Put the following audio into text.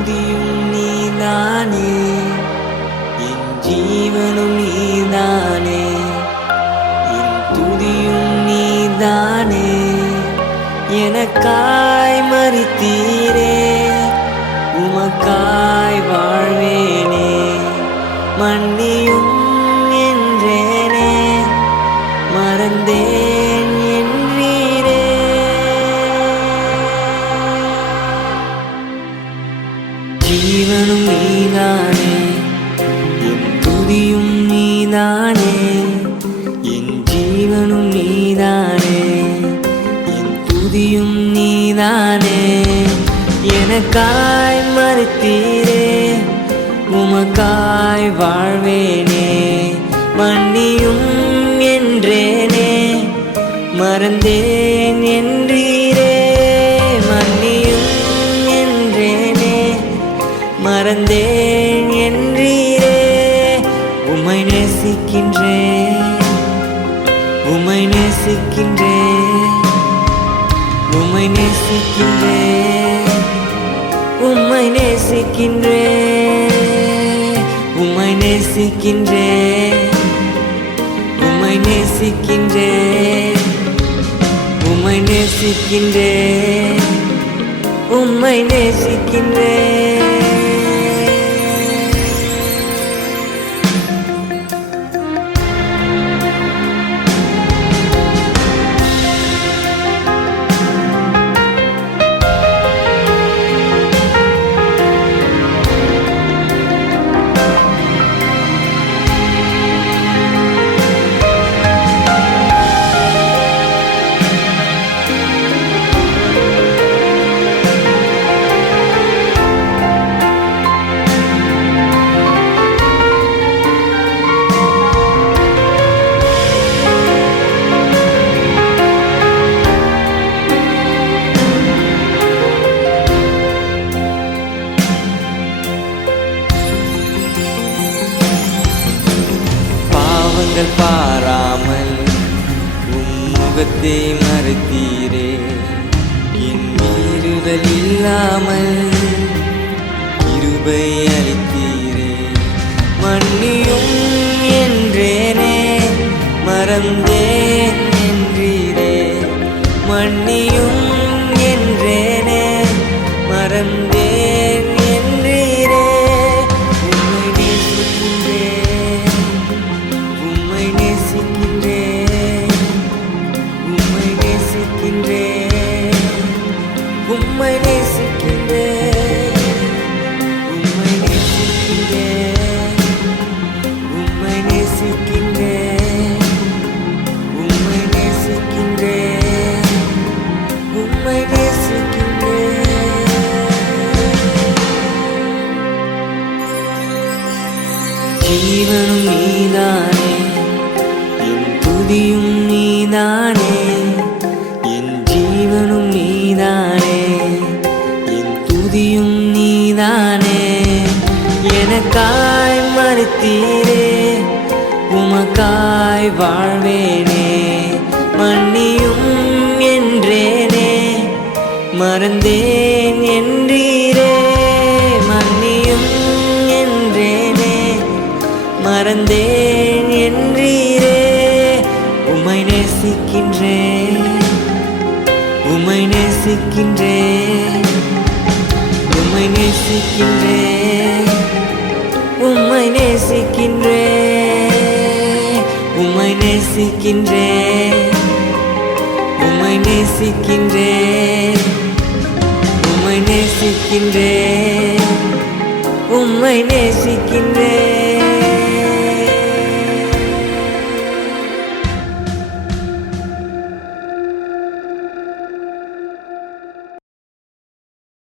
துதியும் நீதானே, என் ஜீவனும் நீதானே, என் துதியும் நீதானே. எனக்காய் மரித்தீரே, உமக்காய் வாழ்வேனே, மன்னியும் என்றேனே, மறந்தேன் என்றீரே. ஜீவனும் நீதானே, என் துதியும் நீதானே, என் ஜீவனும் நீதானே, என் துதியும் நீதானே. எனக்காய் மரித்தீரே, உமக்காய் வாழ்வேனே, மன்னியும் என்றேனே, மறந்தேன் என்றீரே. மன்னியும் என்றேனே, மறந்தேன் என்றீரே. உம்மை நேசிக்கின்றேன், உம்மை நேசிக்கின்றேன், உம்மை நேசிக்கின்றேன், உம்மை நேசிக்கின்றேன், உம்மை நேசிக்கின்றேன், உம்மை நேசிக்கின்றேன், உம்மை நேசிக்கின்றேன், உம்மை நேசிக்கின்றேன். பாவங்கள் பாராமல் முகத்தை மறைத்தீரே, என் மீறுதல் இல்லாமல் கிருபை அளித்தீரே. மன்னியும் என்றேனே, மறந்தேன் என்றீரே. மன்னியும் என்றேனே, மறந்தேன் என்றீரே. உம்மை நேசிக்கின்றேன், உம்மை நேசிக்கின்றேன், உம்மை நேசிக்கின்றேன், உம்மை நேசிக்கின்றேன், உம்மை நேசிக்கின்றேன், உம்மை நேசிக்கின்றேன், உம்மை நேசிக்கின்றேன், உம்மை நேசிக்கின்றேன். ஜீவனும் நீதானே, என் துதியும் நீதானே, என் ஜீவனும் நீதானே, என் துதியும் நீதானே. எனக்காய் மரித்தீரே, உமக்காய் வாழ்வேனே, மன்னியும் என்றேனே, மறந்தேன் என்றீரே. மன்னியும் என்றேனே, மறந்தேன் என்றீரே. உம்மை நேசிக்கின்றேன், உம்மை நேசிக்கின்றேன், உம்மை நேசிக்கின்றேன், உம்மை நேசிக்கின்றேன், உம்மை நேசிக்கின்றேன், உம்மை நேசிக்கின்றேன், உம்மை நேசிக்கின்றேன், உம்மை நேசிக்கின்றேன்.